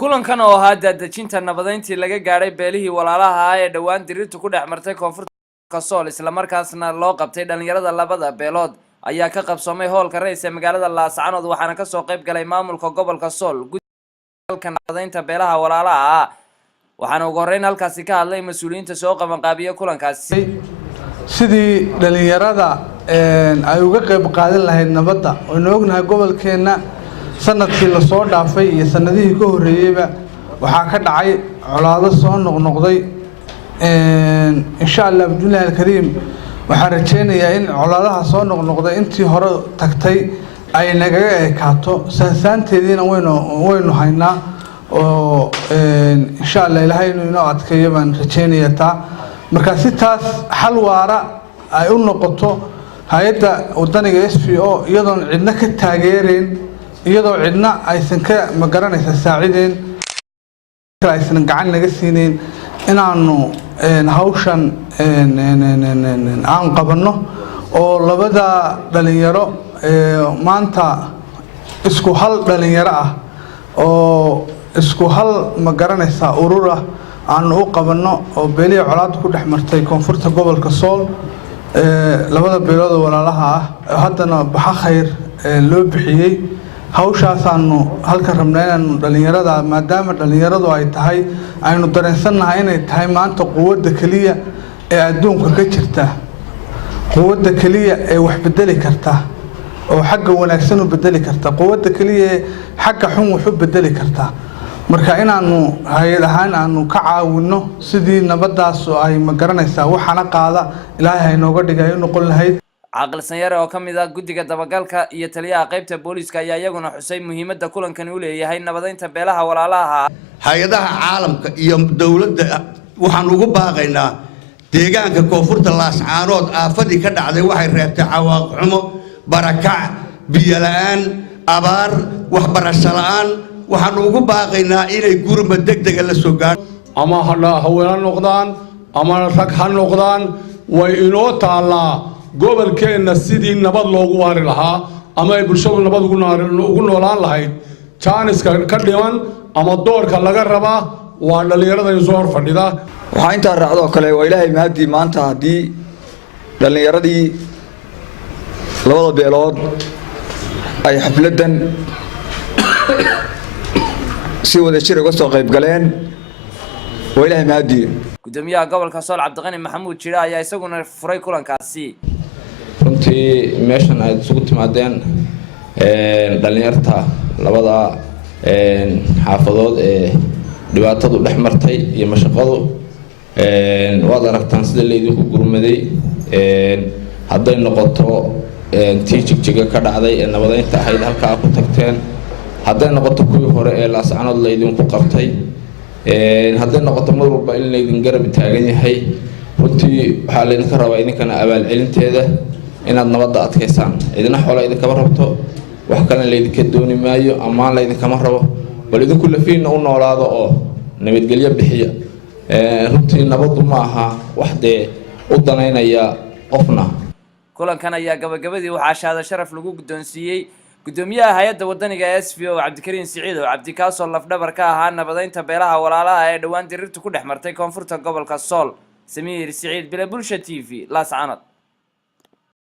kulankan oo ahaa daadejinta nabadeyntii laga gaaray beelihii walaalaha ah ee dhawaan dirirtu ku dhex martay koonfurta Sool isla markaasna loo qabtay dhalinyarada labada beelood ayaa ka qabsoomay hoolka ra'iiska magaalada Laascaanood waxaana ka soo qayb galay maamulka gobolka Sool guddiga nabadeynta beelaha walaalaha ah waxaana ugu horeyn halkaasi ka hadlay mas'uuliyiinta soo qaban qaabiye kulankaasi sidii dhalinyarada ay uga qayb qaadan lahayd nabadda oo ognahay gobolkeena sanadkii la soo dhaafay iyo sanadihii ka horeeyayba waxa ka dhacay colaado soo noqnoqday insha Allah Abdullahi al-Karim waxa rajeenayaa in colaadaha soo noqnoqday intii hore tagtay ay naga ekaato saanteedina waynu haynaa oo insha Allah Ilaahay inuu adkeeyo baan rajeenayaa marka si taas xal waara ay u noqoto hay'adda wadaniga SPO iyadoon cidna ka taageereen iyadoo cidna aysan ka magaranaysa saacideen aysan gacan naga siineen inaanu hawshan aan qabanno oo labada dhalinyaro maanta isku hal dhalinyaro ah oo isku hal magaranaysa urur ah aan u qabanno oo beeliye colaad ku dhex martay koonfurta gobolka Sool labada beelood walaalaha ah haddana baxa khayr loo bixiyay hawshaasanu halka rabnaa inaanu dhalinyarada maadaama dhalinyaradu ay tahay aynu dareensanahay inay tahay maanta quwadda kaliya ee adduunka ka jirta quwadda kaliya ee wax bedeli karta oo xagga wanaagsan u bedeli karta quwadda kaliya ee xagga xun wax u bedeli karta marka inaanu hay'ad ahaan aanu ka caawino sidii nabadaas ay magaranaysaa waxana qaada Ilaahay inooga dhigay noqon lahayd عقل سيارة وكمدا جودة دبقالك يتليها قيبته بوليس كيا يجون حسين مهمة كلن كانوا لي هاي النبضين تبلها ولا لها هيدا عالم يوم دولة وحنوجو باقينا تيجان ككوفرت اللاسعانات أفدي كده على واحد ربط عواق عمو بركع بيلان أبار وحبر السلام وحنوجو باقينا إلى يجور مدق السوقان أما هلا هو النقدان أما رك هالنقدان وإنوت الله قبل كأن السيدين نبض لوجو واري لها أما يبرشوا نبض وقولنا ولا لهاي كانس كديمان أما الدور كلا جربا وعلى اللي يرد يزور فنيدا وحين ترى هذا كله وإلهي مهدي ما أنت هدي للي يردي لوضع بيلاد أي حفلة سوى ذا الشيء قصة غيب قلين وإلهي مهدي قدميها قبل كسول عبد الغني محمود شراء يا يسوون فري كلن كاسي runtii meeshan ay isugu timaadeen dhalinyarta labada xaafadood ee dhibaatadu dhex martay iyo mashaqadu waad aragtaan sida la idinku gurmaday hadday noqoto tiijigjiga ka dhacday ee nabadeynta ahayd halka ku tagteen hadday noqoto kuwii hore ee Laascaanood la idinku qabtay hadday noqoto mar walba in la idin garab taagan yahay runtii waxa la idinka rabaa idinkana abaal celinteeda inaad nabadda adkeysaan idina xoolo idinkama rabto wax kale la idinka dooni maayo amaan la idinkama rabo bal idinku lafiina u noolaado oo nabadgelyo bixiya runtii nabaddu ma aha wax dee u danaynaya qofna kulankan ayaa gabagabadii waxaa shahaado sharaf lagu guddoonsiiyey gudoomiyaha hay'adda wadaniga SPO Cabdikariin Siciid oo Cabdikaaso lafdhabar ka ahaa nabadeynta beelaha walaalaha ee dhawaan dirirtu ku dhex martay koonfurta gobolka Sool Samiir Siciid bila Bulsha TV Laascaanood